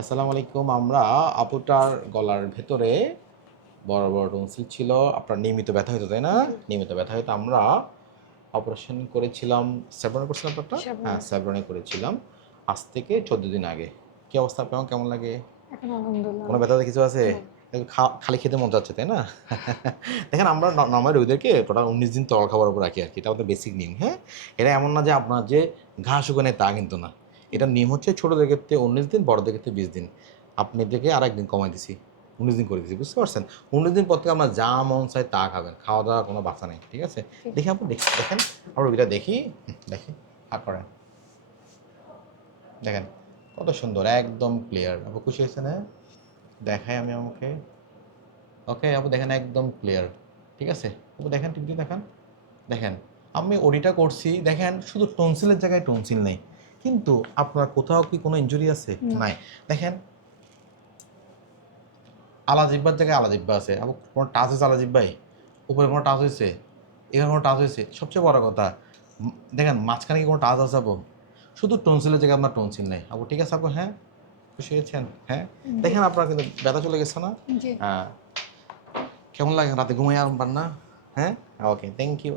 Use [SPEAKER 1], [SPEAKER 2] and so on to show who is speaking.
[SPEAKER 1] আসসালামু আলাইকুম। আমরা আপুটার গলার ভেতরে বড় বড় টনসিল ছিল। আপনার নিয়মিত ব্যথা হতো তাই না? নিয়মিত ব্যথা হতো আমরা অপারেশন করেছিলাম সেভরনে করেছিলাম আপনারটা। হ্যাঁ সেভরনে করেছিলাম। আজ থেকে চোদ্দ দিন আগে। কি অবস্থা আপনার? কেমন লাগে? কোনো ব্যথা কিছু আছে? খালি খেতে মন যাচ্ছে তাই না? দেখেন আমরা নর্মাল রোগীদেরকে টোটাল উনিশ দিন তরল খাবার উপর রাখি আর কি। এটা আমাদের বেসিক নিয়ম হ্যাঁ? এটা এমন না যে আপনার যে ঘাস শুকানে তা কিন্তু না। এটা নিয়ম হচ্ছে ছোটোদের ক্ষেত্রে উনিশ দিন বড়দের ক্ষেত্রে বিশ দিন। আপনি থেকে আর একদিন কমাই দিছি। উনিশ দিন করে দিছি বুঝতে পারছেন? উনিশ দিন পর থেকে আমরা যা মন চাই তা খাবেন খাওয়া দাওয়ার কোনো বাসা নেই ঠিক আছে? দেখি আপনি দেখি দেখেন আমরা রোগীটা দেখি দেখি হাত করেন। দেখেন কত সুন্দর একদম ক্লিয়ার আপু খুশি হয়েছে না দেখাই আমি আমাকে। ওকে আপু দেখেন একদম ক্লিয়ার ঠিক আছে? আপু দেখেন টিপটি দেখান। দেখেন আমি ওডিটা করছি দেখেন শুধু টনসিলের জায়গায় টনসিল নেই। কিন্তু আপনার কোথাও কি কোনো ইঞ্জুরি আছে? নাই। দেখেন আলাজিব্বার জায়গায় আলাজিব্বা আছে। কোনো টাচ হয়েছে আলাজিব্বাই উপরে কোনো টাচ হয়েছে? এখানে কোনো টাচ হয়েছে? সবচেয়ে বড় কথা দেখেন মাঝখানে কি কোনো টাচ আছে আপু? শুধু টনসিলের জায়গায় আপনার টনসিল নেই। আপু ঠিক আছে আপু? হ্যাঁ? খুশি হয়েছেন? হ্যাঁ? দেখেন আপনার কিন্তু ব্যথা চলে গেছে না? হ্যাঁ। কেমন লাগে? রাতে ঘুমাই আর পান না? হ্যাঁ? Okay thank you